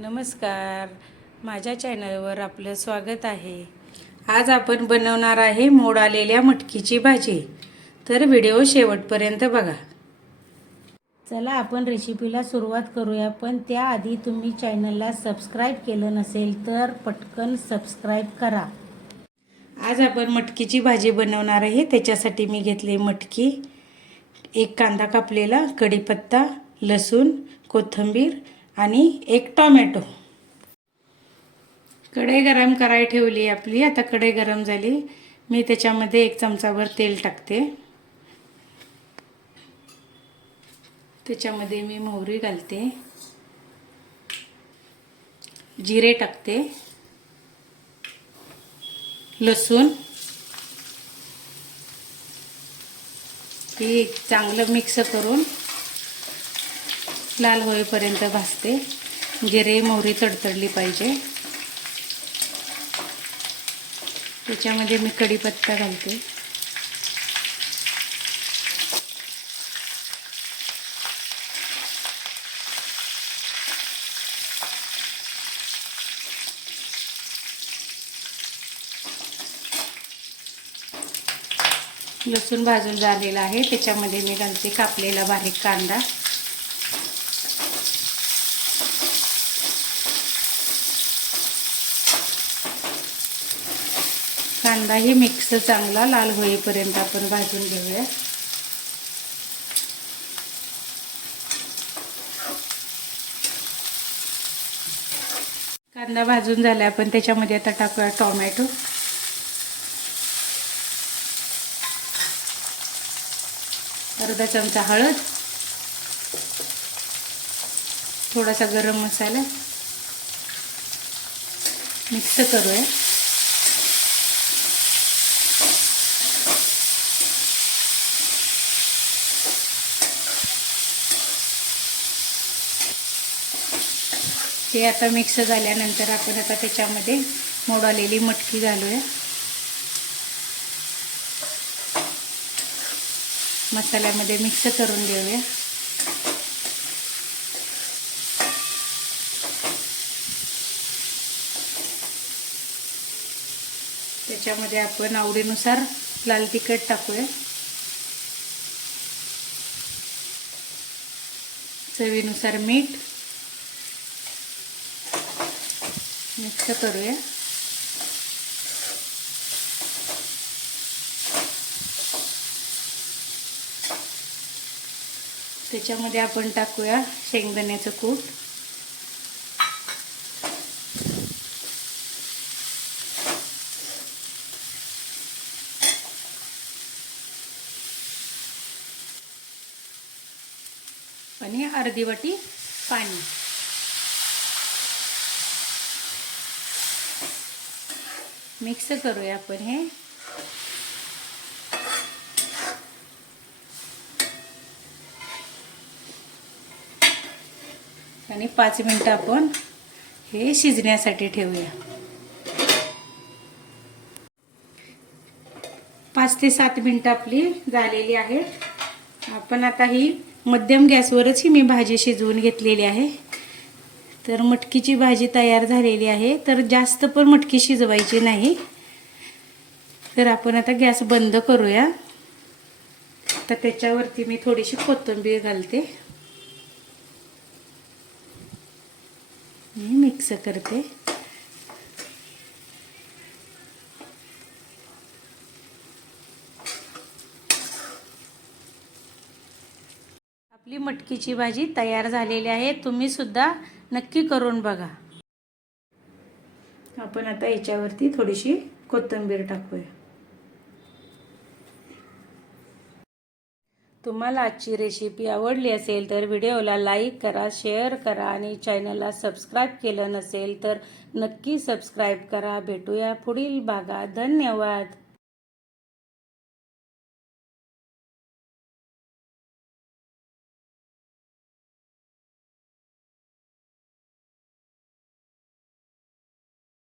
नमस्कार. माझ्या चॅनलवर आपलं स्वागत आहे. आज आपण बनवणार आहे मोड आलेल्या मटकीची भाजी. तर व्हिडिओ शेवटपर्यंत बघा. चला आपण रेसिपीला सुरुवात करूया. पण त्याआधी तुम्ही चॅनलला सबस्क्राईब केलं नसेल तर पटकन सबस्क्राईब करा. आज आपण मटकीची भाजी बनवणार आहे. त्याच्यासाठी मी घेतले मटकी एक कांदा कापलेला कढीपत्ता लसूण कोथिंबीर आणि एक टोमॅटो. कढई गरम कराय ठेवली आपली. आता कढई गरम झाली. मी त्याच्यामध्ये एक चमचाभर तेल टाकते. त्याच्यामध्ये मी मोहरी घालते. जिरे टाकते. लसूण. ही चांगलं मिक्स करून लाल होईपर्यंत भाजते. जिरे मोहरी तडतडली पाहिजे. त्याच्यामध्ये मी कढीपत्ता घालते. लसूण भाजून झालेला आहे. त्याच्यामध्ये मी घालते कापलेला बारीक कांदा. कांदाही मिक्स चांगला लाल होईपर्यंत आपण भाजून घेऊया. कांदा भाजून झाला आपण त्याच्यामध्ये आता टाकूया टोमॅटो. अर्धा चमचा हळद. थोडासा गरम मसाला. मिक्स करूया. ते आता मिक्स झाल्यानंतर आपण आता त्याच्यामध्ये मोडालेली मटकी घालूया. मसाल्यामध्ये मिक्स करून घेऊया. त्याच्यामध्ये आपण आवडीनुसार लाल तिखट टाकूया. चवीनुसार मीठ मिक्स करूया त्याच्यामध्ये आपण टाकूया शेंगदाण्याचं कूट. आणि अर्धी वाटी पाणी. मिक्स करूया आपण हे. आणि पाच मिनटं आपण हे शिजण्यासाठी ठेवूया. पाच ते सात मिनटं आपली झालेली आहेत. आपण आता ही मध्यम गॅसवरच ही मी भाजी शिजवून घेतलेली आहे. तर मटकीची भाजी तयार झालेली आहे. तर जास्त पण मटकी शिजवायची नाही. तर आपण आता गॅस बंद करूया. तर त्याच्यावरती मी थोडीशी कोथिंबीर घालते. मी मिक्स करते. आपली मटकीची भाजी तयार झालेली आहे. तुम्ही सुद्धा नक्की करून बघा. आपण आता याच्यावरती थोडीशी कोथिंबीर टाकूया. तुम्हाला आजची रेसिपी आवडली असेल तर व्हिडिओला लाईक करा शेअर करा आणि चॅनलला सबस्क्राईब केलं नसेल तर नक्की सबस्क्राईब करा. भेटूया पुढील भागात. धन्यवाद.